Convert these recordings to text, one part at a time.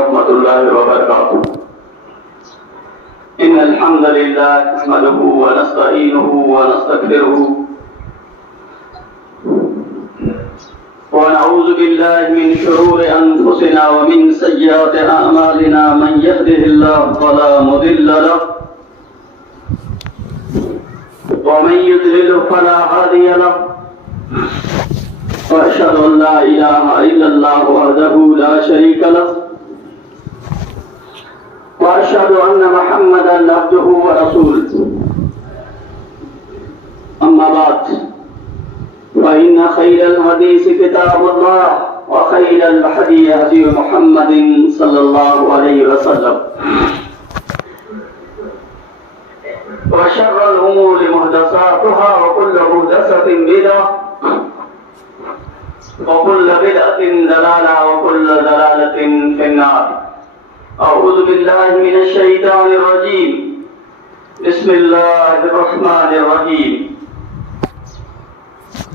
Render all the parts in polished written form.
वरहमतुल्लाहि वबरकातुहू। इन्नल हम्दलिल्लाह नहमदुहु व नस्तईनुहु व नस्तगफिरुहु व नऊज़ु बिल्लाहि मिन शुरूरि अनफुसिना व मिन सय्यिआति अअमालिना मन यहदिहिल्लाहु फला मुदिल्ल लहु व मन युद्लिल फला हादिय लहु व अशहदु अन ला इलाहा इल्लल्लाह वहदहु ला शरीका लहु व अशहदु अन्न मुहम्मदन अब्दुहु व रसूलुहु। अम्मा बाद फ़इन्न खैरल हदीस किताबुल्लाह व खैरल हदी हदी मुहम्मदिन सल्लल्लाहु अलैहि वसल्लम व शर्रल उमूरि मुहदसातुहा व कुल्लु मुहदसतिन बिदअह व कुल्लु बिदअतिन दलाला व कुल्लु दलालतिन फिन्नार। अऊज़ु बिल्लाहि मिनश शैतानिर रजीम। बिस्मिल्लाहिर रहमानिर रहीम।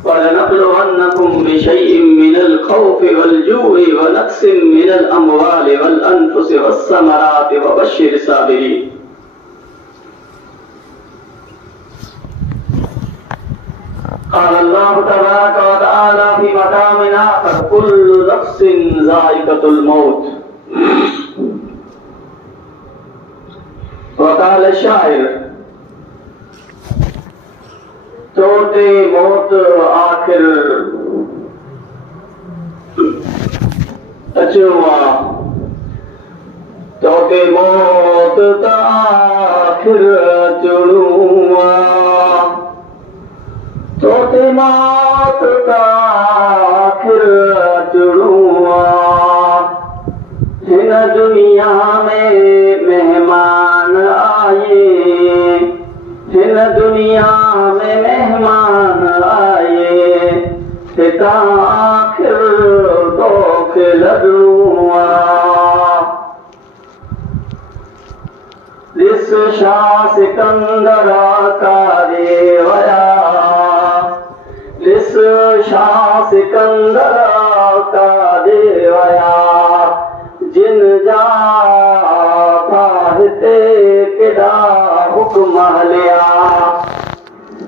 वलनब्लुवन्नकुम बिशैइन मिनल खौफि वल जू'i व नक्सिन मिनल अमवालि वल अनफुसि वस्समराति व बश्शिरिस साबिरीन। قال الله تبارك وتعالى في مقام آخر كل نفس ذائقة الموت وقال الشاعر तोते मौत आखिर अचुआ तोते मौत आखिर चुनुआ तोते मौत आखिर चुनुआ हिन दुनिया में मेहमान आए हिन दुनिया में मेहमान आए पिता आखिर तो खिलूआ जिस शाह सिकंदर का देवया जिस शाह सिकंदर का देवया जिन जा पाहते किदा हुक्म लिया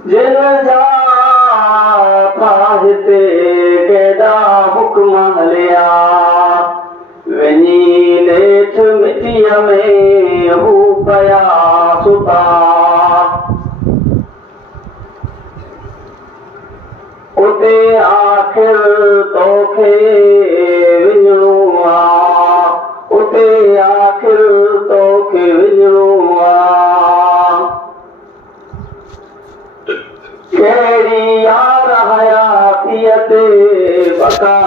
जिन जा पाहते किदा हुक्म लिया वनी नेठ मिट्टिया में हू पया सुता उते आखिर तोखे विञणुआ उते आखिर तोखे विञणुआ केड़ी यार हयातियत बका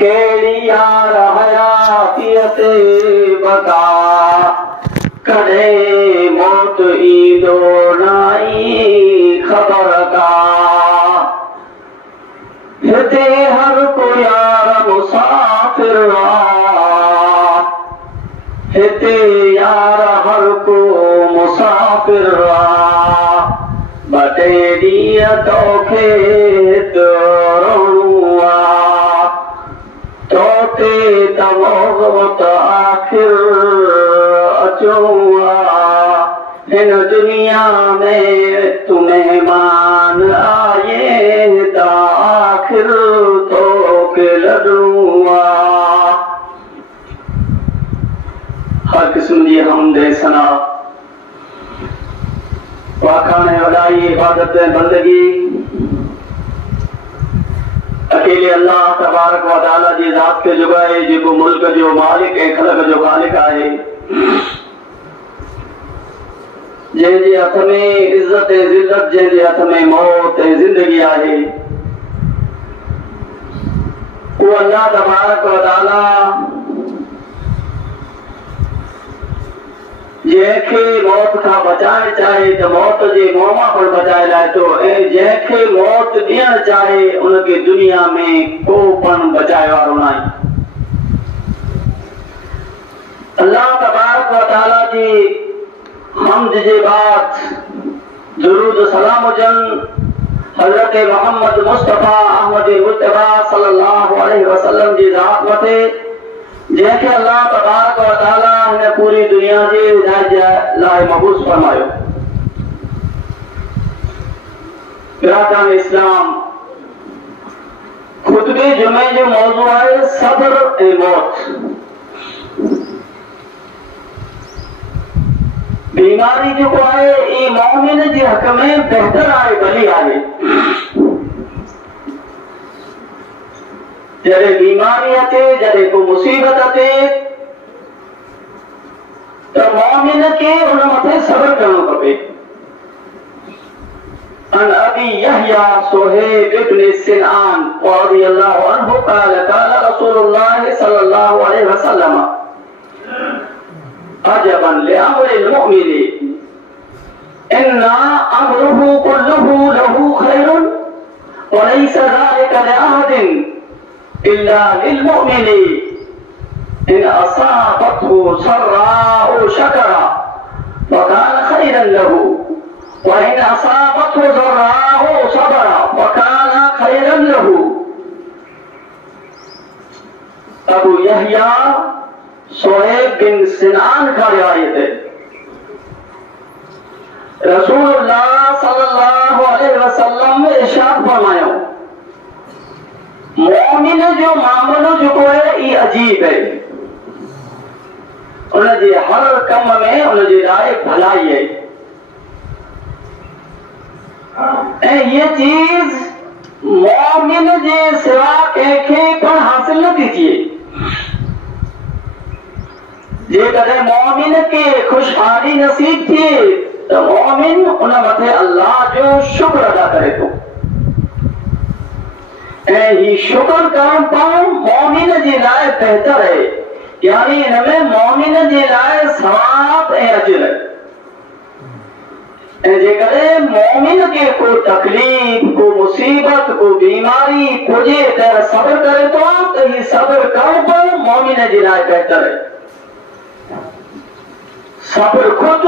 केड़ी यार हयातियत बका कड़े मौत ईंदो नाई खबर का हिते हर को यार मुसाफिर हिते यार हर को मुसाफिर बटे दिया तोखे तोरुआ तोते तमोगत आखिर अचुआ इन दुनिया में तुम्हें मान आए ता आखिर तो के लड़ूआ। हर किस्म की हमदे सना वाखाने वडाई इबादत बंदगी अकेले अल्लाह तबारक व तआला जी जात के जुगाए जो मुल्क जो मालिक है खलक जो खालिक है जैसे हथ में इज्जत जिल्लत जैसे हथ में मौत जिंदगी है वो अल्लाह तबारक व तआला जैखे मौत का बचाए चाहे तो मौत जे मोमा पर बचाए लाए तो जैखे मौत दियण चाहे उनके दुनिया में को पण बचाए वारो नाहे। अल्लाह तबारक व तआला जी हमद जे बात दुरूद सलाम हुजन हजरत मोहम्मद मुस्तफा अहमद मुस्तफा सल्लल्लाहु अलैहि वसल्लम जी ज़ात मथे जंहिंखे अल्लाह तबारक व तआला हिन पूरी दुनिया जे हिदायत लाइ मबूस फरमायो। बिरादरान इस्लाम, खुतबे जुमे जो मौजू है सब्र ए मौत। बीमारी जो है ये मोमिन जे हक में बेहतर आए भली आए। जॾहिं बीमारी अचे, जॾहिं को मुसीबत अचे त मोमिन खे उन मथे सब्र करणो खपे। अन अबी यहया सुहैब इब्न सिनान रज़ियल्लाहु अन्हु क़ाल क़ाल रसूलुल्लाह सल्लल्लाहु अलैहि वसल्लम अजबन लिअम्रिल मुमिनी इन्ना अम्रुहु कुल्लुहु लहु खैरुन व लैसा ज़ालिका लिअहदिन इल्ला लिलमुमिनी इन असाबतहु सर्राउ शकरा फकान खैरन लहु व इन असाबतहु ज़र्राउ सबरा फकान खैरन लहु। अबू यहया सुहैब बिन सिनान का रिवायत है। रसूलुल्लाह सल्लल्लाहु अलैहि वसल्लम ने इरशाद फरमाया, मोमिन जो मामलो जो है ये अजीब है। उनजे हर कम में उनजे लाइ भलाई है ऐं ये चीज मोमिन जे सिवा कंहिंखे पण हासिल न थी थिए। जेकॾहिं मोमिन खे खुशहाली नसीब थिए त मोमिन उन मथे अल्लाह जो शुक्र अदा करे थो ऐं ही शुक्र करण पाण मोमिन जे लाइ बहितर है। यानी इनमें मोमिन जे लाइ सवाब ऐं अजर है। ऐं जेकॾहिं मोमिन खे को तकलीफ़, को मुसीबत, को बीमारी पुजे त सब्र करे थो त ही सब्र करण पाण मोमिन जे लाइ बहितर है। सब्र खुद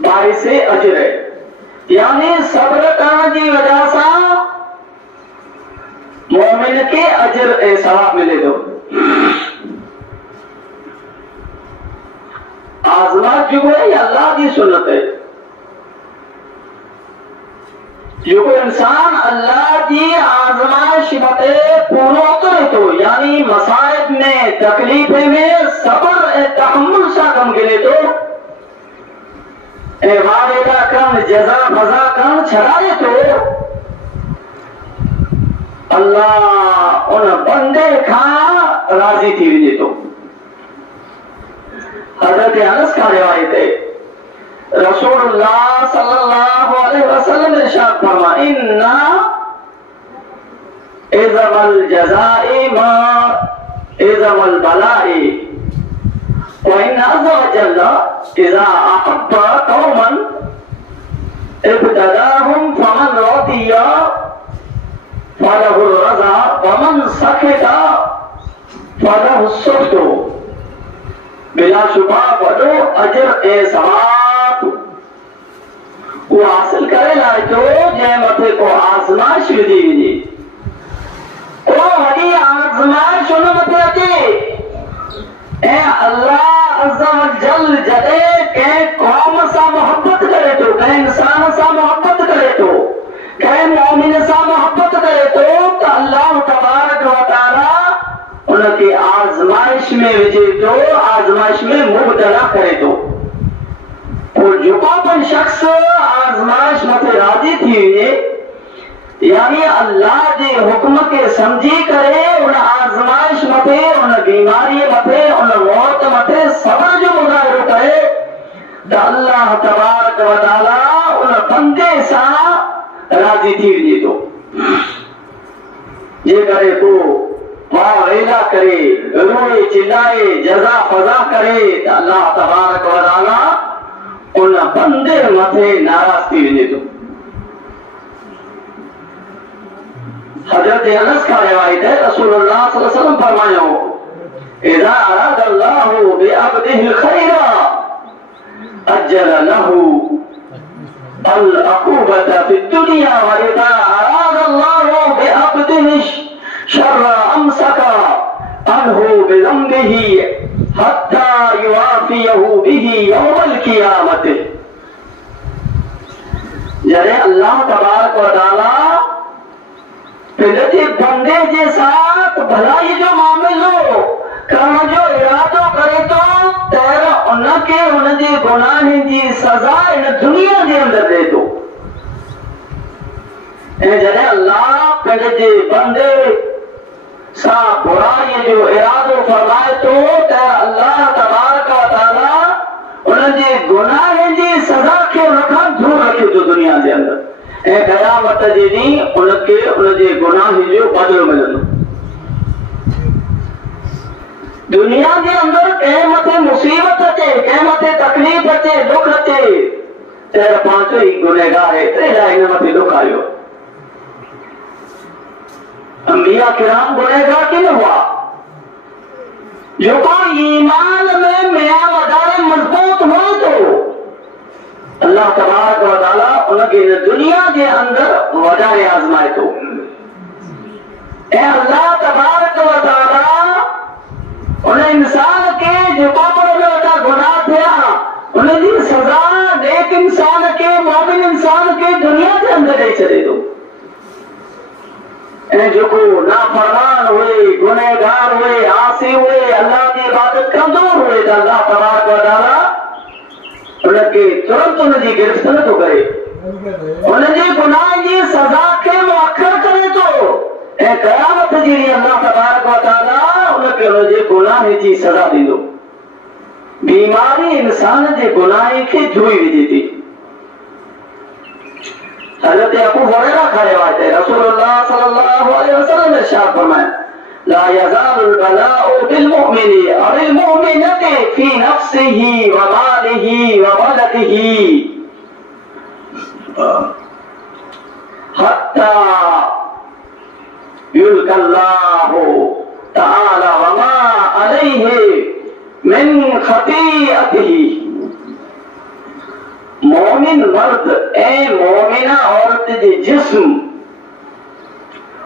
बारिश अजर है। यानी सब्र करण जी वजह सां मोमिन के अजर ए सवाब मिले थो। आज़माइश जो है अल्लाह की सुन्नत है। जो इंसान अल्लाह की आज़माइश मते पूरो करे तो यानी मसाइब में, तकलीफ़े में सब्र ए तहम्मुल सां कम गिने तो ऐं वारेदा करण, जज़ा फज़ा करण छॾाए तो अल्लाह उन बंदे खां राज़ी थी वञे थो। हज़रत अनस का रिवायत है, रसूलुल्लाह सल्लल्लाहु अलैहि वसल्लम ने इरशाद फरमाया, इन्ना इज़मल जज़ाई मा इज़मल बलाई व इन अज़्ज़ व जल्ला इज़ा अहब्बा कौमन इब्तदाहुम फमन रदिया फलहु रज़ा व मन सखिता फलहु सुख्तु। बिला शुबा वॾो अजर ऐं सवाब वो हासिल करे लाइ थो जंहिं मथे को आज़माइश विधी वञे। को वॾी आज़माइश उन मथे अचे ऐं अल्लाह अज़्ज़ व जल जॾहिं कंहिं क़ौम सां मोहबत करे थो, कंहिं इंसान सां मोहबत करे थो, कंहिं मोमिन सां मोहबत करे थो त अल्लाह तबारक व तआला उनके आज़माइश में विझे थो, आज़माइश में मुब्तला करे थो। और जेको पण शख्स आज़माइश मथे राज़ी थी वञे यानी अल्लाह जे हुक्म के समझी करे उन आज़माइश मथे, उन बीमारी मथे, उन मौत मथे सब्र जो मुज़ाहिरो करे त अल्लाह तबारक व तआला उन बंदे सां राज़ी थी वञे थो। जेकॾहिं को वाह वेला करे, रोए चिल्लाए, जज़ा फज़ा करे त अल्लाह तबारक व तआला उन बंदे मथे नाराज़ थी वञे थो। हज़रत अनस का रिवायत है, रसूलुल्लाह सल्लल्लाहु अलैहि वसल्लम फरमायो, इज़ा अरादल्लाहु बिअब्दिहिल खैरा अज्जल लहू अल अकूबत फी दुनिया व इदा अराद अल्लाहु बिअब्दिन शर्र अमसका अनहु बिज़म्बिही हत्ता युआफियहु बिही यौमल क़ियामत। जॾहिं अल्लाह तबारक व तआला पंहिंजे बंदे जे साथ भलाई जो मामिलो करण जो इरादो करे थो त उनखे उनजे गुनाहनि जी सज़ा इन दुनिया जे अंदरि ॾे थो। ऐं जॾहिं अल्लाह पंहिंजे बंदे सां बुराईअ जो इरादो फरमाए थो त अल्लाह तबारक व तआला उनजे गुनाहनि जी सज़ा खे उनखां दूर रखे थो दुनिया जे अंदरि। ऐं क़यामत जे ॾींहुं उनखे उनजे गुनाह जो बदिलो मिलंदो। दुनिया जे अंदरि कंहिं मथे मुसीबत अचे, कंहिं मथे तकलीफ़ अचे, दुख अचे, त पाण चओ ही गुनहगार एतिरे लाइ हिन मथे दुख आयो। अंबिया किराम गुनहगार कीअं हुआ? जेको ईमान में मिया वधारे मज़बूत हुए थो, अल्लाह तबारक व तआला उनखे दुनिया जे अंदरि वधारे आज़माए थो। ऐं अल्लाह तबारक व तआला उन इंसान खे जेको वॾा गुनाह थिया उनजी सज़ा नेक इंसान खे, मोमिन इंसान खे दुनिया जे अंदरि ॾेई छॾे थो। ऐं जेको नाफरमान हुए, गुनहगार हुए, आसी हुए, अल्लाह जी इबादत कंदो हुए त अल्लाह तबारक व तआला उनखे तुरंत उनजी गिरफ़्त नथो करे, उनजे गुनाह जी सज़ा खे मुअखर करे थो। ऐं क़यामत जे ॾींहुं अल्लाह तबारक व तआला उनखे उनजे गुनाह जी सज़ा ॾींदो। बीमारी इंसान जे गुनाह खे धोई विझे थी। हज़रत अबू हुरैरा खां रिवायत है, रसूलुल्लाह सल्लल्लाहु अलैहि वसल्लम ने इरशाद फरमाया, ला यज़ालुल बलाउ बिल मुमिनी अविल मुमिनति फी नफ्सिही व मालिही व वलदिही हत्ता युल्कल्लाहु तआला व मा अलैहि मिन खतीअतिही। मोमिन मर्द ऐं मोमिना औरत जे जिस्म,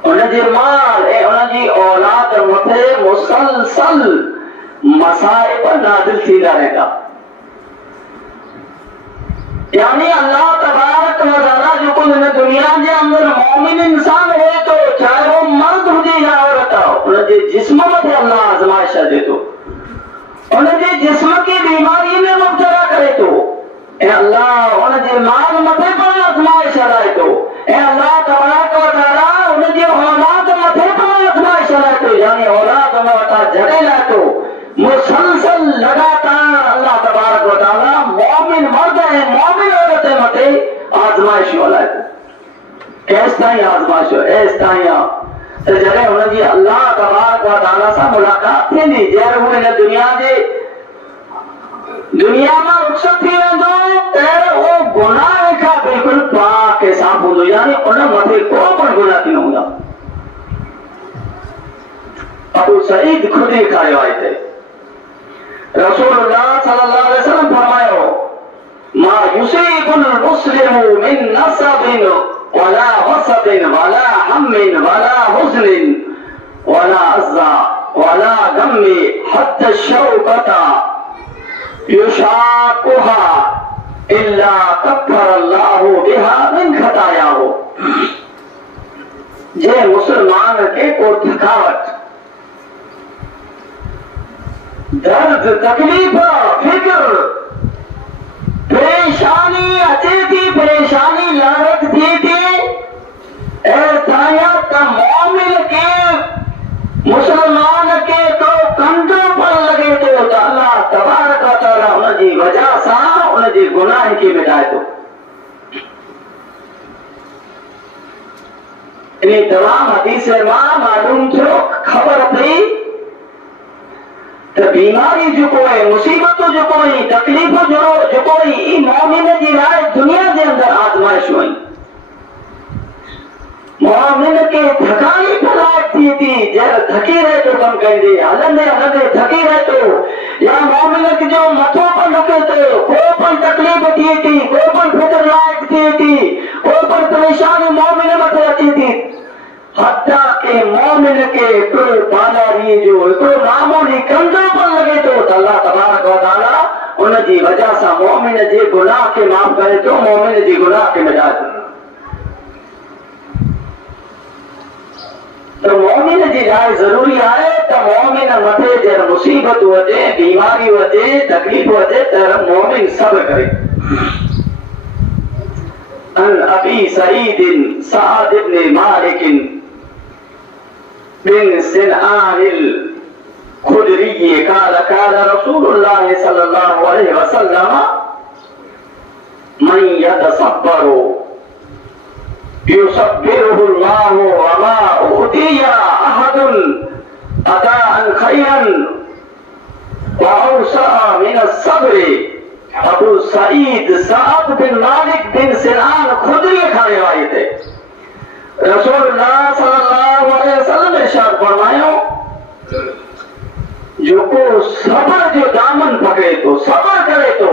उनजे माल ऐं उनजी औलाद मथे मुसलसल मसाइब नाज़िल थींदा रहंदा। यानी अल्लाह तबारक व तआला जेको हिन दुनिया जे अंदरि मोमिन इंसान हुए थो, चाहे वो मर्द हुजे या औरत, उनजे जिस्म मथे अल्लाह आज़माइश ॾे थो, उनजे जिस्म खे बीमारी में मुब्तला करे थो। ऐं अल्लाह उनजे माल मथे पण आज़माइश हलाए थो। ऐं अल्लाह तबारक व तआला उनजे औलाद मथे पण आज़माइश हलाए थो, यानी औलाद उन वटां झड़े लाए थो। मुसलसल लगातार अल्लाह तबारक व तआला मोमिन मर्द ऐं मोमिन औरत मथे आज़माइश हलाए थो। केसि ताईं आज़माइश? एसि ताईं आहे त जॾहिं हुनजी अल्लाह तबारक व तआला सां मुलाक़ात थींदी, जॾहिं हू हिन दुनिया मां रुख़सत थी वेंदो त उहो गुनाह खां बिल्कुलु पाक ऐं साफ़ हूंदो, यानी उन मथे को पण गुनाह थी न हूंदा। अबू सईद खुदी खां रिवायत है, रसूलुल्लाह सल्लल्लाहु अलैहि वसल्लम फरमायो, मा युसीबुल मुस्लिमु मिन नसबिन वला वसबिन वला हम्मिन वला हुज़्निन वला अज़्ज़ा वला गम्मी हत्ता शौकता युशाकुहा इल्ला कफ़रल्लाहु बिहा मिन खतायाहु। जे मुसलमान के को थकावट, दर्द, तकलीफ, फिक्र, परेशानी अचे थी, परेशानी लारत थी थी, ऐसा त मोमिन के, मुसलमान के तो कंधों पर लगे तो अल्लाह तबारक व तआला उनजी वजह सां उनजे गुनाह खे मिटाए थो। इन तमाम हदीस मां मालूम थियो, ख़बर पई त बीमारी जेको आहे, मुसीबतूं जेको आहिनि, तकलीफ़ूं जेको आहिनि, ई मोमिन जी लाइ दुनिया जे अंदरि आज़माइशूं आहिनि। मोमिन खे थकानी लाइक़ थिए थी, जंहिं थकी रहे थो कमु कंदे, हलंदे हलंदे थकी रहे थो, या मोमिन जो मथो पर लुके तो को पण तकलीफ़ थिए थी, को पण फिक्र लाइक थिए थी, को पण परेशानी मोमिन मथे अचे थी। हत्या के मोमिन के हिकिड़ो पालारी जो हिकिड़ो मामूली कंधो पण लगे तो अल्लाह तबारक व तआला उन जी वजह सां मोमिन जे गुनाह खे माफ़ करे थो, मोमिन जी गुनाह खे मिटाए थो। तो मोमिन जी लाइ ज़रूरी आहे त मोमिन मथे जॾहिं मुसीबत हुजे, बीमारी हुजे, तकलीफ़ हुजे त मोमिन सब्र करे। अन अबी सईद सअद इब्न मालिक बिन सिनआनिल खुदरी क़ाल क़ाल रसूलुल्लाह सल्लल्लाहु अलैहि वसल्लम मन यतसब्बरु युसब्बिरुहुल्लाहु व मा उतिया अहदुन अताअन खैरन व औसअ मिन अस्सब्रि। अबू सईद सअद बिन मालिक बिन सिनान खुदरी खां रिवायत है। रसूलुल्लाह सल्लल्लाहु अलैहि वसल्लम इरशाद फरमायो जो सब्र जो दामन पकड़े तो, सब्र करे तो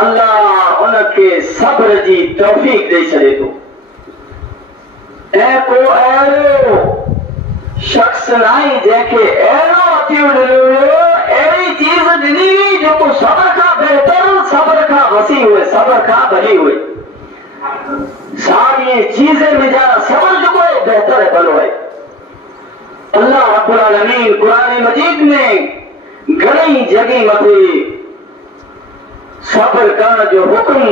अल्लाह उनके सब्र जी तौफीक दे छड़े तो। ऐं को अहिड़ो शख्स नाई जंहिंखे अहिड़ो अतियो ॾिनो हुयो, अहिड़ी चीज़ ॾिनी हुई जेको सब्र खां बहितर, सब्र खां वसी हुए, सब्र खां भली हुए। सारी चीज़ें में ज्यादा सब्र जो है बेहतर है, भलो है। अल्लाह रब्बुल आलमीन कुरान मजीद में घणी जगह मथे सब्र करण जो हुक्म,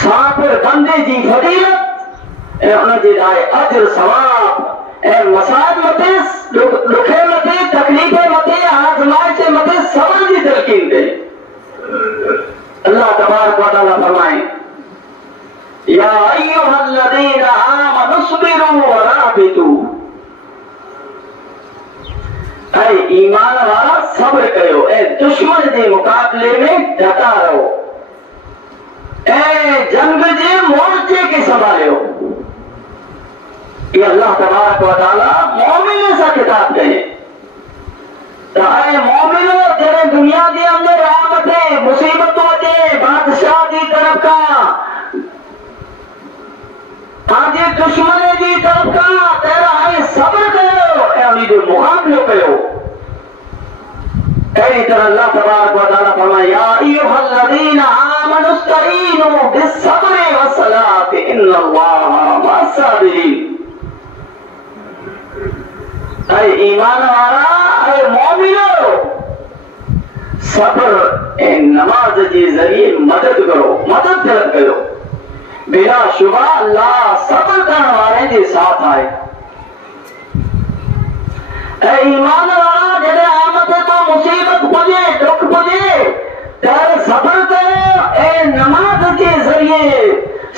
साबिर बंदे जी फजीलत ऐं उन जे लाइ अजर सवाब ऐं मसाइब मथे, दुखे मथे, तकलीफ़ मथे, आज़माइश मथे सब्र जी तलकीन दे। अल्लाह तबारक व तआला फरमाए या अय्युहल्लज़ीना आमनु अस्बिरू व राबितू। ऐं ईमान वारा सब्र कयो ऐं दुश्मन जे मुकाबले में डटा रहो ऐं जंग जे मोर्चे खे संभालियो। ये अल्लाह तबारक व तआला मोमिन सां खिताब कये त ऐं मोमिनो जॾहिं दुनिया जे अंदरि आ मथे मुसीबत अचे बादशाह जी तरफ़ खां, तव्हांजे दुश्मन जी तरफ़ खां, तहिड़ा सब्र कयो ऐं उन जो मुक़ाबिलो कयो। अहिड़ी तरह अल्लाह तबारक व तआला फरमाए या अय्युहल्लज़ीना आमनु इस्तईनु बिस्सब्रि वस्सलाति इन्नल्लाहा मअस्साबिरीन। ऐं ईमान वारा ऐं मोमिनो सब्र ऐं नमाज जे ज़रिए मदद करो, मदद तलब कयो। बिला शुबा अल्लाह सब्र करण वारे जे साथ आहे। ऐं ईमान वारा जॾहिं आमद को मुसीबत पुजे, दुख पुजे त सब्र कयो ऐं नमाज जे ज़रिए,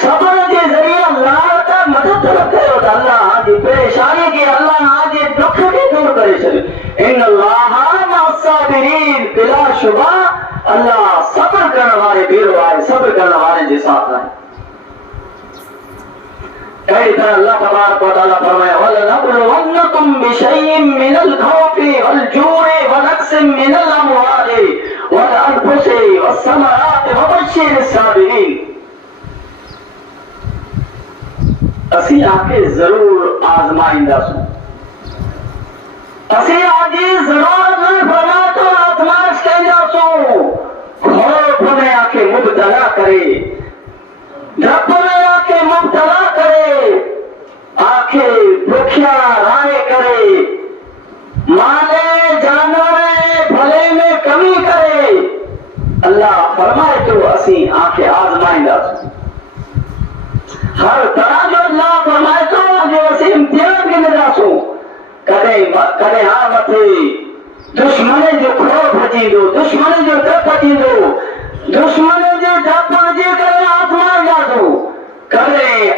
सब्र जे ज़रिए अल्लाह का मदद तलब कयो त अल्लाह जी परेशानी खे, अल्लाह जे दुख खे दूर करे छॾियो। इन्नल्लाहा मअस्साबिरीन। बिला शुबा अल्लाह सब्र करण वारे भेरो आहे, सब्र करण वारे जे साथ आहे। अहिड़ी तरह अल्लाह तबारक व तआला फरमाए वलनबलुवन्नकुम बिशैइन मिनल खौफि वल जूइ व नक्सिन मिनल अमवालि वल अनफुसि वस्समराति वबश्शिरिस साबिरीन। असीं आके जरूर आजमाईंदासूं, असीं आजी जरूर फरमाए तो आजमाइश कंदासूं। खौफ में आके मुब्तला करे, डप में आके मुब्तला करे, आखे भुखिया राय करे, माले जानवरे भले में कमी करे। अल्लाह फरमाए तो असीं आके आजमाईंदासूं। हर तरह जो अल्लाह फरमाए तो जो असीं इम्तिहान गिनदासूं। कॾहिं हा मथे दुश्मन जो खौफ अचींदो, दुश्मन जो डप अचींदो, दुश्मन जे डप जे करे आजमाईंदासूं। कॾहिं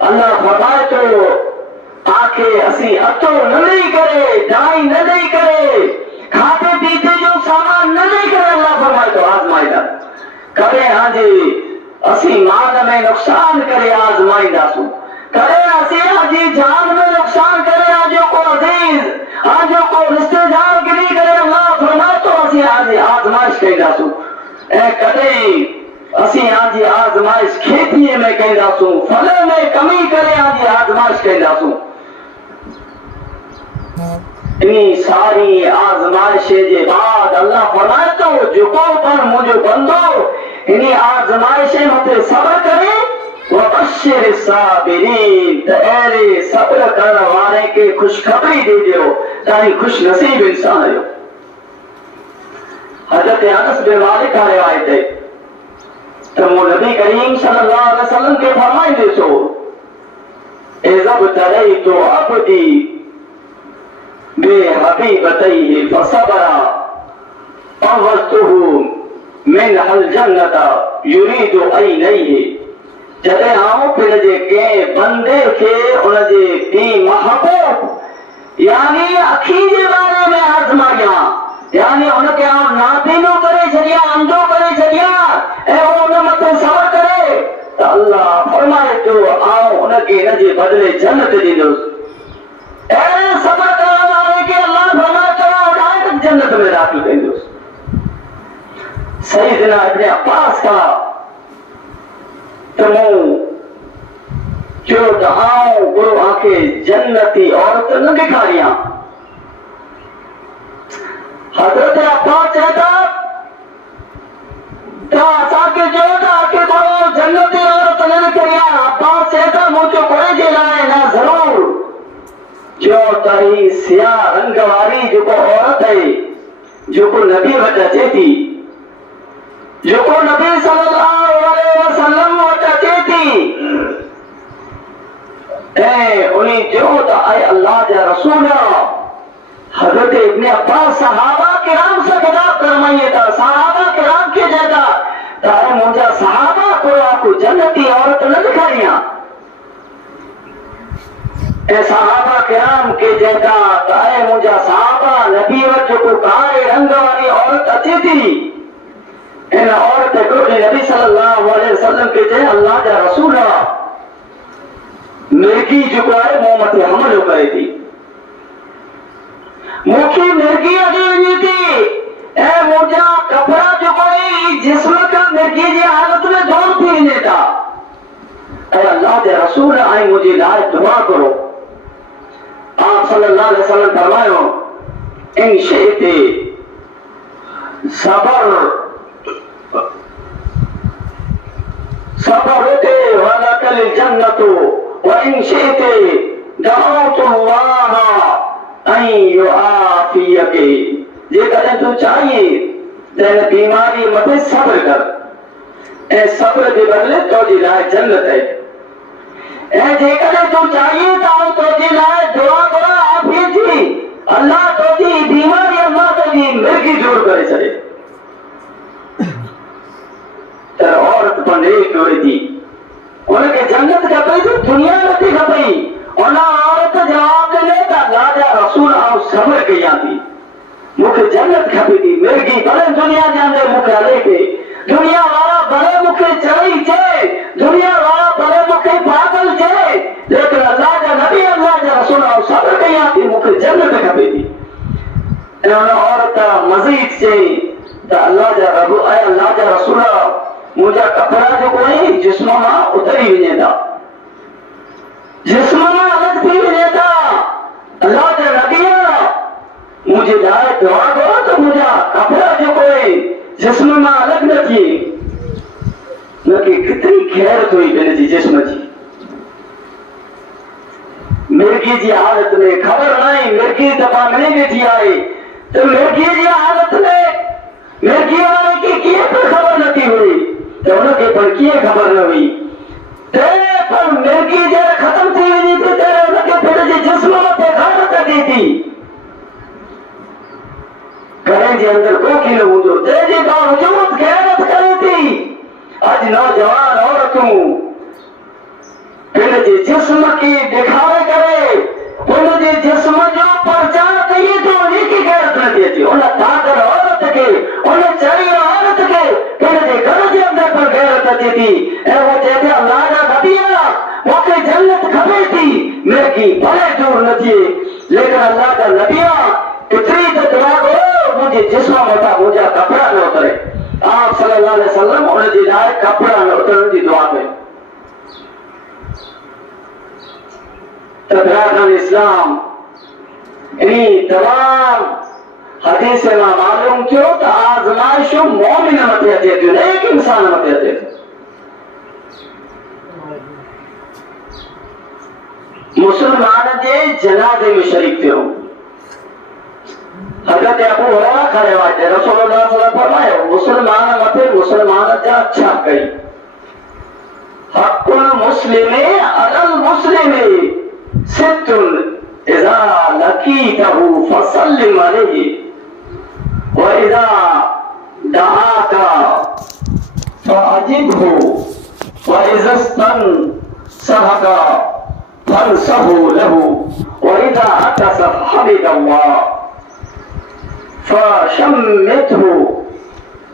अल्लाह फरमाए तो आखे असीं अतो न ॾेई करे, दाई न ॾेई करे, खाधे पीते जो सामान न ॾेई करे अल्लाह फरमाए तो आजमाईंदा। कॾहिं हाजी असीं माल में नुक़सान करे आजमाईंदासूं, कॾहिं असीं हाजी जान में नुक़सान करे आजो को अज़ीज़, आजो को रिश्तेदार गिरी कंदासूं ऐं कॾहिं असीं आजी आज़माइश खेतीअ में कंदासूं, फल में कमी करे आजी आज़माइश कंदासूं। इन सारी आज़माइश जे बाद अल्लाह फरमाए थो जेको पर मुंहिंजो बंदो इन आज़माइश मथे सब्र करे वबश्शिर साबिरीन त अहिड़े सब्र करण वारे खे ख़ुशख़बरी ॾिजो ताईं खुश नसीब इंसान आहियो। हज़रत अनस बिन मालिक का रिवायत है त मूं नबी करीम सल्लल्लाहु अलैहि वसल्लम खे फरमाईंदे सो इज़ब तरैतु अब्दी बेहबीबतैहि फसबरा अवस्तुहु मिन हल जन्नत युरीदु ऐनैहि। जॾहिं आऊं पिण जे कंहिं बंदे खे उन जे ॿी महबूब यानी अखी जे बारे में आज़मायां, यानी उनखे आऊं नाबीनो करे छॾियां, अंधो करे छॾियां ऐं उन मथे सब्र करे त अल्लाह फरमाए थो आऊं उनखे इन जे बदिले जन्नत ॾींदुसि। अहिड़े सब्र करण वारे खे अल्लाह फरमाए थो डायरेक्ट जन्नत में दाख़िल कंदुसि। सईदना इब्न अब्बास का त मूं चयो त आऊं गुरू आंखे जन्नती औरत न ॾेखारियां। हज़रत अब्बास चए था त असांखे चयो त आंखे गुरू जन्नती औरत न ॾेखारियां। अब्बास चए था मुंहिंजो कोई जे लाइ न ज़रूर जो त ही सियाह रंग वारी जेको औरत आहे जेको नबी वटि अचे थी, जेको नबी सल्लल्लाहु अलैहि वसल्लम वटि अचे थी ऐं उन्ही चयो त ऐं अल्लाह जा रसूल हज़रत इब्न अब्बास सहाबा किराम सां ख़िताब फरमाइए था, सहाबा किराम खे चए था त ऐं मुंहिंजा सहाबा को जन्नती औरत न ॾेखारियां। ऐं सहाबा किराम खे चए था त ऐं मुंहिंजा सहाबा नबी वटि जेको कारे रंग वारी औरत अचे थी इन औरत ॻोल्हे नबी सल्लल्लाहु अलैहि वसल्लम खे चए अल्लाह जा रसूल मिर्गी जेको आहे मूं मथे हमलो करे थी, मूंखे मिर्गी अॾे वञे थी ऐं मुंहिंजा कपिड़ा जेको आहे जिस्म खां मिर्गी जी हालत में दूर थी वञे था। ऐं अल्लाह जा रसूल ऐं मुंहिंजे लाइ दुआ करो। आप सल्लल्लाहु अलैहि वसल्लम फरमायो इन शिअते सब्र सब्रते वलकल जन्नतु व इन शिअते दअउतुल्लाह अन युआफियके। जेकॾहिं तूं चाहीं त हिन बीमारी मथे सब्र कर ऐं सब्र जे बदिले तुंहिंजे लाइ जन्नत आहे। ऐं जेकॾहिं तूं चाहीं त आउं तुंहिंजे लाइ दुआ कयां आफियत जी, अल्लाह तुंहिंजी बीमारी अल्लाह तुंहिंजी मिर्गी दूर करे छॾे। त औरत पंडेज डोरे थी, उनखे जन्नत खपे थी, दुनिया नथी खपे। उन औरत जवाब ॾिने त अल्लाह जा रसूल आउं सब्र कयां थी, मूंखे जन्नत खपे थी। मिर्गी भले दुनिया जे अंदरि मूंखे हले पई, दुनिया वारा भले मूंखे चढ़ी चए, दुनिया वारा भले मूंखे पागल चए, लेकिन अल्लाह जा नबी अल्लाह जा रसूल आउं सब्र कयां थी, मूंखे जन्नत खपे थी। ऐं उन औरत मज़ीद चई त अल्लाह जा रब ऐं अल्लाह जा रसूल मुंहिंजा कपिड़ा जेको आहे जिस्म मां उतरी वञे था, जिस्म मां अलॻि थी वञे था। अल्लाह जा नबी मुंहिंजे लाइ दुआ करो त मुंहिंजा कपिड़ा जेको आहे जिस्म मां अलॻि न थिए। उनखे केतिरी ख़ैरत हुई हिन जी जिस्म जी। मिर्गी जी हालत में ख़बर न आहे, मिर्गी दफ़ा मिली वेठी आहे त मिर्गी जी हालत में मिर्गी वारे खे कीअं पर ख़बर नथी हुई त उनखे पर कीअं ख़बर न हुई पर मिर्गी जॾहिं ख़तम थी वञे थी त उनखे पिण जे जिस्म मथे घाट कढे थी। घर जे अंदरि कोकी न हूंदो, जंहिंजे बावजूद ख़ैरत करे थी। अॼु नौजवान औरतूं पिण जे जिस्म खे ॾेखारे करे उनजे जिस्म जो प्रचार कई थो, उनखे ग़ैरत नथी अचे। उन ताक़त औरत खे, उन चढ़ी औरत खे पिण जे घर जे अंदरि पर ग़ैरत अचे थी ऐं उहो चए थी अल्लाह जा नबी मूंखे जन्नत खपे थी। मिर्गी भले दूर न थिए, लेकिन अल्लाह जा नबी केतिरी त दुआ करो मुझे जिस्म मथा मुझा कपड़ा न उतरे। आप सल्लल्लाहु अलैहि वसल्लम उनजी लाइ कपड़ा न उतरण जी दुआ कई। तबरान इस्लाम इन तमाम हदीस में मालूम थियो त आज़माइशूं मोमिन मथे अचे थियूं, नेक इंसान मथे अचे थियूं। मुसलमान जे जनाज़े में शरीक थियो। हज़रत अबू हुरैरा खड़े हुआ थे, रसूलुल्लाह सल्लल्लाहु अलैहि वसल्लम फरमायो मुसलमान मथे मुसलमान जा छा कई। हक़ुल मुस्लिमे अलल मुस्लिमे सित्तुन इज़ा लकीतहु फसल्लिम अलैहि व इज़ा दआका फअजिबहु व इज़ा इस्तनसहका फंसहु लहु व इज़ा अतस हमिदल्लाह फशम्मितहु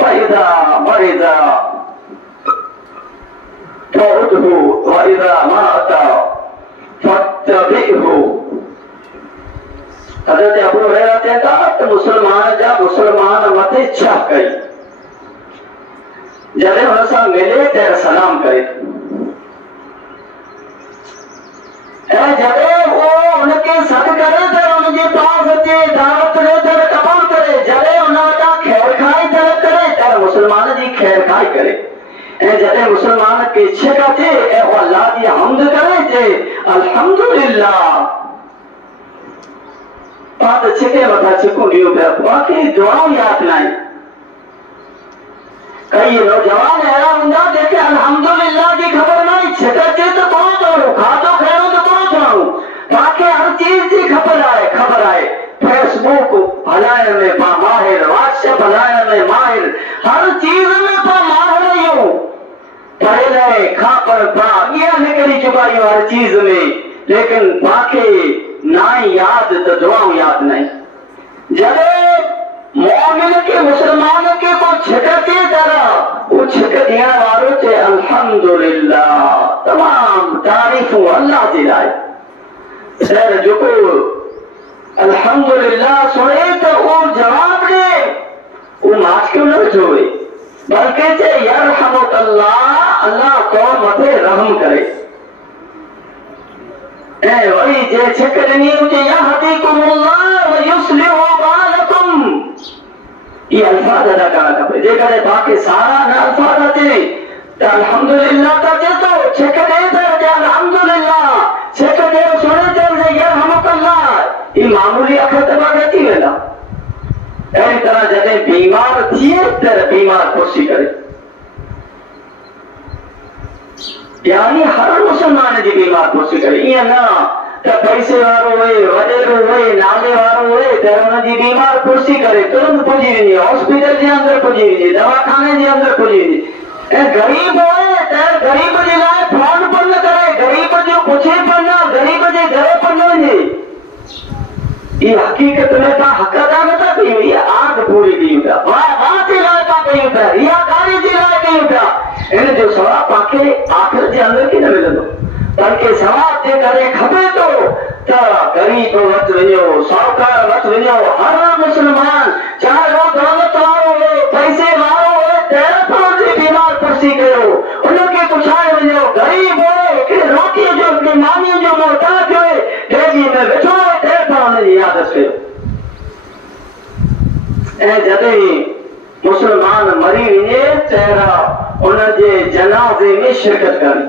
व इज़ा मरिज़ फउदहु व इज़ा मात फत्तबिहु। हज़रत अबू हुरैरा कहता त मुसलमान जा मुसलमान मथे छा कई। जॾहिं हुन सां मिले त सलाम करे ऐं जॾहिं उहो हुनखे सॾु करे त हुनजे पास अचे दावत ॾे त क़बूल करे। जॾहिं हुन वटां ख़ैर खाई तलब करे त मुसलमान जी ख़ैर खाई करे। ऐं जॾहिं मुसलमान खे छिक अचे ऐं उहो अल्लाह जी हम्द करे चए अल्हम्दुलिल्लाह। पाण त छिके मथां छिकूं ॾियूं पिया, बाक़ी दुआऊं यादि न आहिनि। कई नौजवान अहिड़ा हूंदा जंहिंखे अल्हम्दुलिल्लाह जी ख़बर न आहे। छिक अचे त कोन चवणो, खाधो खाइणो त कोन चवणो, तव्हांखे हर चीज जी ख़बर आहे। फेसबुक हलाइण में पा माहिर, व्हाट्सएप हलाइण में माहिर, हर चीज में पा माहिर आहियूं। पढ़ियल आहे, खापर पा इहा निकिरी चुका आहियूं हर चीज में, लेकिन तव्हांखे ना यादि त दुआऊं यादि न आहिनि। जॾहिं मोमिन के मुसलमान के को छिक अचे त वो छिक ॾियण वारो चए अल्हम्दुलिल्लाह, तमाम तारीफ़ूं अल्लाह जी लाइ। ऐं जेको अल्हम्दुलिल्लाह सुणे त उहो जवाब ॾे, उहो माचकियो न वेठो हुए, बल्कि चए यरहमुकल्लाह, अल्लाह तो मथे रहम करे। ऐं वरी जे छिक ॾिनी हुजे यहदीकुमुल्लाह व युस्लिहु बालकुम, ये अल्फाज अदा करणा खपे। जेकॾहिं तव्हांखे सारा न अल्फाज अचे त अल्हम्दुलिल्लाह त अचे थो, छिक ॾे त अचे अल्हम्दुलिल्लाह, छिक ॾे सुणे त यरहमुकल्लाह, ही मामूली अखर त बाक़ी अची वेंदा। अहिड़ी तरह जॾहिं बीमार थिए त बीमार कुर्सी करे, यानी हर मुसलमान जी बीमार कुर्सी करे। ईअं न त पैसे वारो हुए, वॾेरो हुए, नाले वारो हुए त हुनजी बीमार कुर्सी करे तुरंत पुॼी वञे, हॉस्पिटल जे अंदरि पुॼी वञे, दवाखाने जे अंदरि पुॼी वञे। ऐं ग़रीब हुए त ग़रीब जे लाइ फोन पर न करे, ग़रीब जो पुछे पर न, ग़रीब जे घर पर न वञे। ये हकीकत में तव्हां हक़ अदा नथा कयूं, इहा आग पूरी कयूं था, वाह जे लाइ था कयूं था, रियाकारी जे लाइ कयूं था। इन जो सवाब तव्हांखे आख़िरत जे अंदरि कीन मिलंदो, बल्कि सवाब जे करे खपे थो त ग़रीब वटि वञो, साहूकार वटि वञो। हर मुसलमान चाहे वो दौलत वारो हुए, पैसे वारो हुए, तहिड़ो जी बीमार कुर्सी कयो, उनखे पुछाए वञो। ग़रीब हुए, हिकिड़े रोटीअ जो, हिकिड़े मानीअ जो मोहताज हुए, डेगी में वेठो हुए, तंहिं हुनजी यादि कयो। ऐं जॾहिं मुसलमान मरी वञे त उनजे जनाज़े में शिरकत करणी।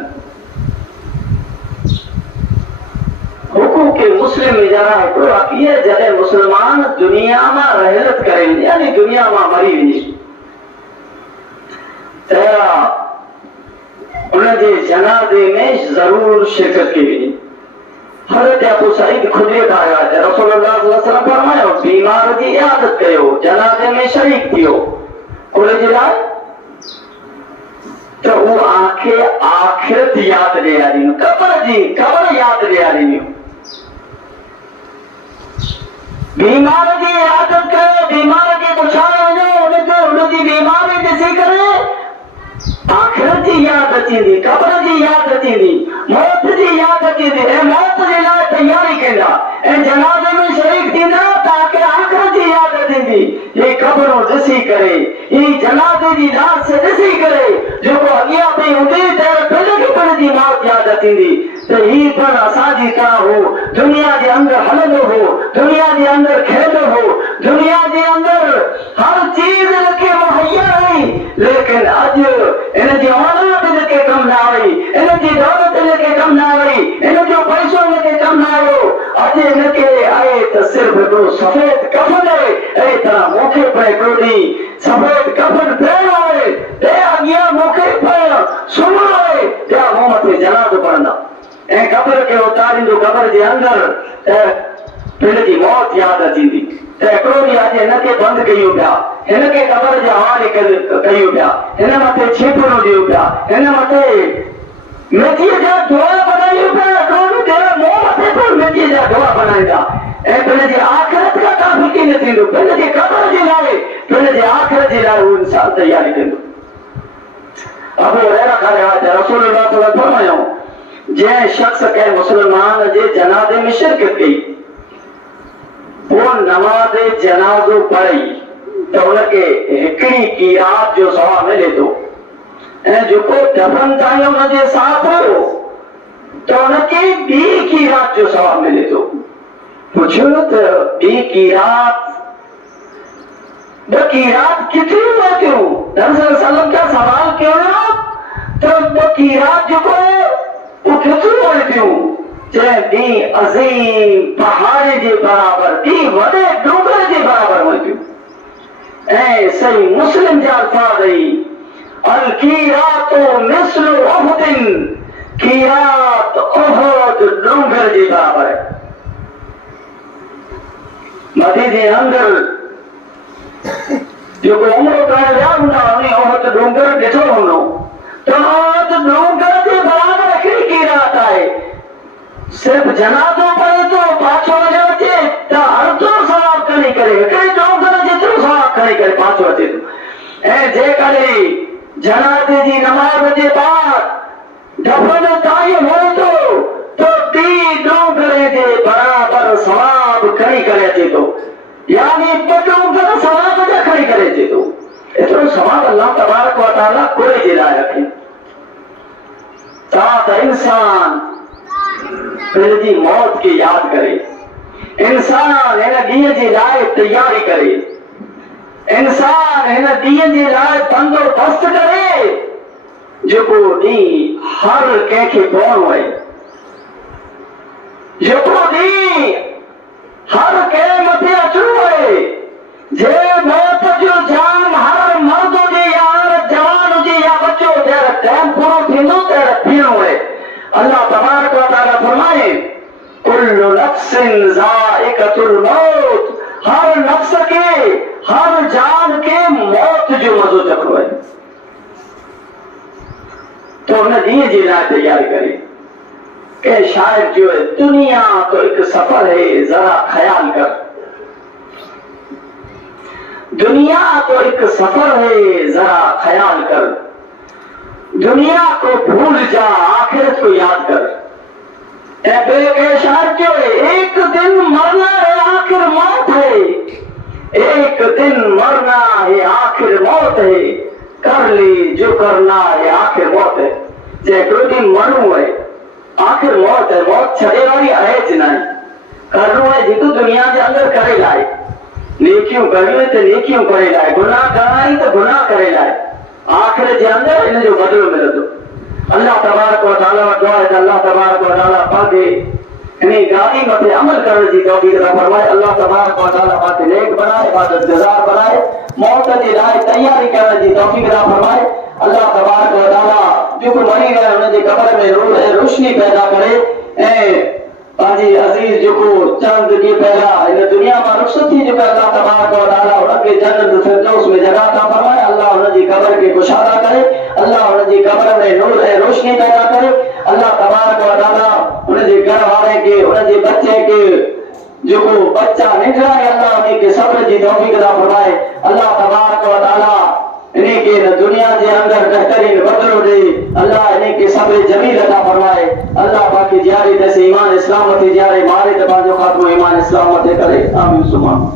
हुकूक मुस्लिम में जरा हिकिड़ो आहे, जॾहिं मुसलमान दुनिया मां रहलत करे वञे, यानी दुनिया मां मरी वञे त उनजे जनाज़े में ज़रूर शिरकत कई वञे। हज़रत अबू सईद खुदरी खां आया त रसूलुल्लाह सल्लल्लाहु अलैहि वसल्लम फरमायो बीमार जी इयादत कयो, जनाज़े में शरीक थियो। उन जे लाइ त उहो आंखे आख़िरत यादि ॾियारींदियूं, क़बर यादि ॾियारींदियूं। बीमार जी इयादत कयो, बीमार खे पुछाए वञो, हुनजी बीमारी ॾिसी करे आख़िरत जी यादि अचींदी, क़बर जी यादि अचींदी, मौत जी यादि अचींदी, ऐं मौत जे लाइ तयारी कंदा, ऐं जनाज़े में शरीक थींदा तव्हांखे आख़िरत जी यादि अचींदी। ॾिसी करे ही जनाज़े जी लाश ॾिसी करे जेको अॻियां पई हूंदी त पिण जी मौत यादि थींदी त ही पिण असांजी तरह हो, दुनिया जे अंदरि हलंदो हो, दुनिया जे अंदरि खेॾंदो हो, दुनिया जे अंदरि हर चीज़ खे मुहैया हुई, लेकिन अॼु इन जी औलाद खे कम न आई, इन जी दौलत खे कम न आई, इन जो पैसो खे कम न आयो। अॼु इनखे आहे त सिर्फ़ हिकिड़ो सफ़ेद कफन आहे, अहिड़ी तरह मूंखे पिण हिकिड़ो ॾींहुं सफ़ेद कफन पाइणो आहे, ते अॻियां मूंखे पिण सुम्हणो आहे, त्या मूं मथे जनाज़ो पढ़ंदा ऐं क़ब्र खे उतारींदो क़ब्र जे अंदरि त पिण जी मौत यादि थींदी त हिकिड़ो ॾींहुं अॼु हिनखे बंदि कयूं पिया, हिनखे क़ब्र जा हवाले कयूं पिया, हिन मथे छेपड़ो ॾियूं पिया, हिन मथे मिटीअ जा ढोआ बनायूं पिया, मूं मथे पिण मिटीअ जा ढोआ बनाईंदा ऐं पिण जी आख़िरत खां का फिकी न थींदो, पिण जी क़ब्र जे लाइ, पिण जे आख़िरत जे लाइ उहो इंसान तयारी कंदो। अबू हुरैरा खां रिवायत है, रसूलुल्लाह सल्लल्लाहु अलैहि वसल्लम फरमायो जंहिं शख्स कंहिं मुस्लमान जे जनाज़े में शिरकत कई, वो नमाज़ जनाज़ो पढ़ी त उनखे हिकिड़ी क़ीरात जो सवाब मिले थो ऐं जेको दफ़न ताईं उनजे साथ हो त उनखे ॿी क़ीरात जो सवाब मिले थो। पुछियो त ॿी क़ीरात, ॿ क़ीरात किथां वरितियूं? रसूल सल्लल्लाहु अलैहि वसल्लम सवाल कयो त ॿ क़ीरात जेको वो किथां वरितियूं? चई ॿी अज़ीम पहाड़ जे बराबर, ॿी वॾे डूंगर जे बराबर वरितियूं। ऐं सही मुस्लिम जा अल्फाज़ आई अल क़ीरातु मिस्लु उहदिन, क़ीरात उहद डूंगर जे बराबर है। मदीने जे अंदरि जेको उमरो करण विया हूंदा उन उहद डूंगर ॾिठो हूंदो त उहद डूंगर जे बराबर हिकिड़ी क़ीरात आहे। सिर्फ जनाज़ो पढ़े तो पाछो वञो अचे त अर्धो सवाब खणी करे, हिकिड़े डूंगर जेतिरो सवाब खणी करे पाछो अचे थो। ऐं जेकॾहिं जनाज़े जी नमाज़ जे बाद दफ़न ताईं हो तो ॿी डूंगर जे बराबर सवाब खणी करे अचे थो, यानी ॿ डूंगर सवाब जा खणी करे अचे थो। एतिरो सवाब अल्लाह तबारक व तआला कोई जे लाइ रखे त इंसान पिण जी मौत खे यादि करे, इंसान हिन ॾींहं जे लाइ तयारी करे, इंसान हिन ॾींहं जे लाइ बंदोबस्त करे जेको ॾींहुं हर कंहिंखे पवणो आहे, जेको ॾींहुं हर कंहिं मथे अचणो आहे, जे मौत जो जाम हर मर्द हुजे या जवान हुजे या बच्चो जहिड़ा टाइम पूरो थींदो तहिड़ा पीअणो आहे। अल्लाह तबारक व तआला फरमाए कुल्लु नफ्सिन ज़ाइक़तुल मौत, हर नफ्स के, हर जान के मौत जो मज़ो चखणो है। तो उन ॾींहं जे लाइ तैयारी करे के शायद जो है दुनिया तो एक सफर है, जरा ख्याल कर, दुनिया तो एक सफर है, जरा ख्याल कर, दुनिया को भूल जा, आखिरत को याद कर। शायद जो है एक दिन मरना है, आखिर मौत है, एक दिन मरना है, आखिर मौत है, कर ले जो करना है, आखिर मौत है। जेको दिन मरणो है, आखिर मौत है, मौत छड़े वाली आहे ज नहीं, करणो है जेको दुनिया के अंदर करे लाए, नेकियूं करियूं त नेकियूं करे लाए, गुनाह करणा ई त गुनाह करे लाए, आखिर जे अंदर इन जो बदलो मिलंदो। अल्लाह तबारक व तआला दुआ है अल्लाह तबारक व तआला पाके इन्हीं गाड़ी मथे अमल करने की तौफीक अता फरमाए। अल्लाह तबारक व तआला पाके नेक बनाए, इबादत गुज़ार बनाए, मौत की राह तैयारी करने की तौफीक अता फरमाए। अल्लाह तबारक व तआला जो मरी गए उन जी कब्र में रूह रोशनी पैदा करे ऐं पांजी अजीज जो चंद ॾींहं पहला इन दुनिया में रुख़सत थी चुका, अल्लाह तबारक व तआला उनके जन्नत फिरदौस में जगह अता फरमाए। अल्लाह उन जी कब्र के कुशादा करे, अल्लाह उन जी कब्र में नूर है रोशनी पैदा करे। अल्लाह तबारक व तआला उन जे घर वाले के, उन जे बच्चे के जो बच्चा निकला है, अल्लाह उन्हीं के सब्र की तौफीक अता फरमाए। अल्लाह तबारक व तआला इन्हीं के दुनिया के अंदर बेहतरीन बदलो दे, अल्लाह इन्हीं के सब्र जमील अता फरमाए। अल्लाह बाकी जारी दस ईमान इस्लाम ते जारी मारे त बाजो खात्मो ईमान इस्लाम ते करे। आमीन सुभान।